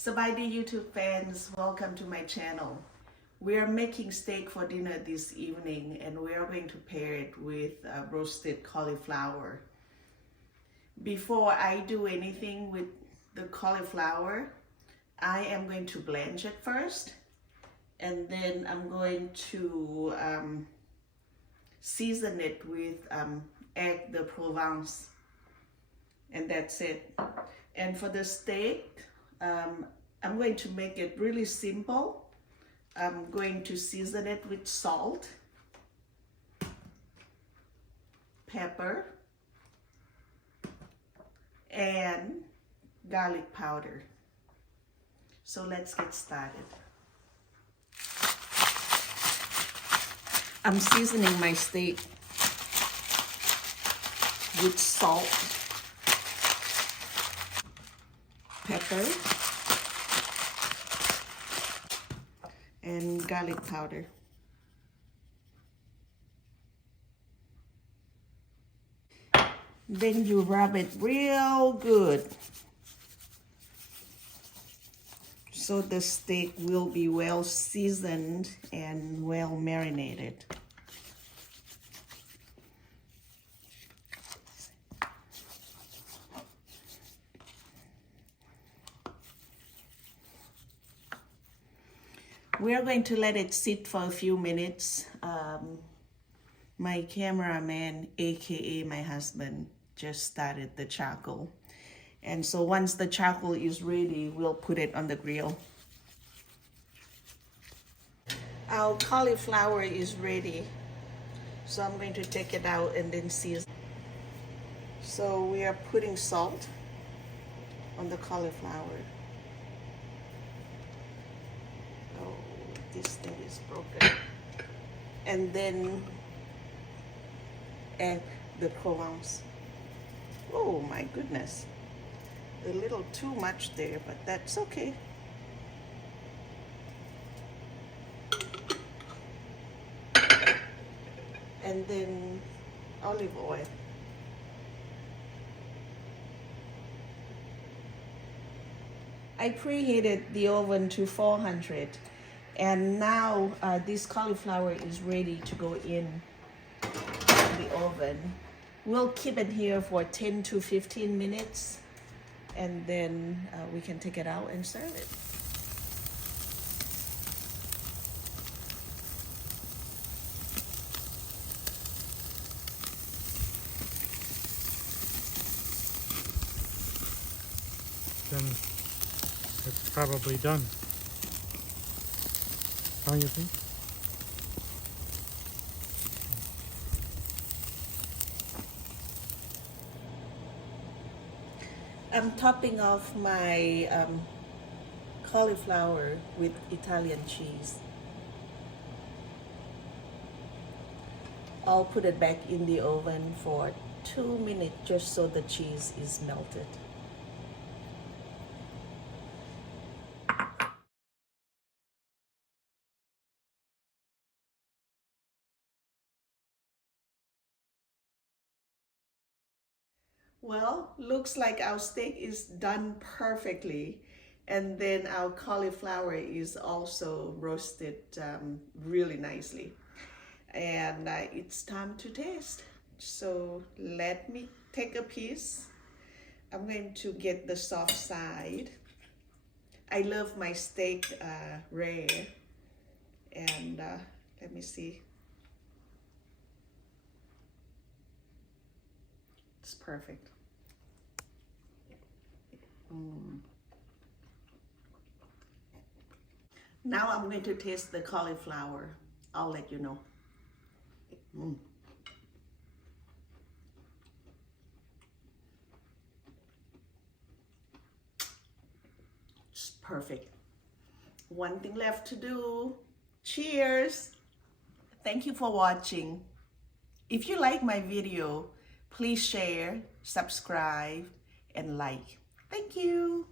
Sabadi YouTube fans, welcome to my channel. We are making steak for dinner this evening and we are going to pair it with roasted cauliflower. Before I do anything with the cauliflower, I am going to blanch it first and then I'm going to season it with egg de Provence, and that's it. And for the steak, I'm going to make it really simple. I'm going to season it with salt, pepper, and garlic powder. So let's get started. I'm seasoning my steak with salt, pepper, and garlic powder. Then you rub it real good so the steak will be well seasoned and well marinated. We are going to let it sit for a few minutes. My cameraman, aka my husband, just started the charcoal. And so once the charcoal is ready, we'll put it on the grill. Our cauliflower is ready. So I'm going to take it out and then season. So we are putting salt on the cauliflower. Oh, this thing is broken. And then egg de Provence. Oh my goodness. A little too much there, but that's okay. And then olive oil. I preheated the oven to 400, and now this cauliflower is ready to go in the oven. We'll keep it here for 10 to 15 minutes. And then we can take it out and serve it. Then it's probably done. Don't you think? I'm topping off my cauliflower with Italian cheese. I'll put it back in the oven for 2 minutes just so the cheese is melted. Well, looks like our steak is done perfectly. And then our cauliflower is also roasted really nicely. And it's time to taste. So let me take a piece. I'm going to get the soft side. I love my steak rare. And let me see. It's perfect. Now I'm going to taste the cauliflower. I'll let you know. It's perfect. One thing left to do. Cheers! Thank you for watching. If you like my video, please share, subscribe, and like. Thank you.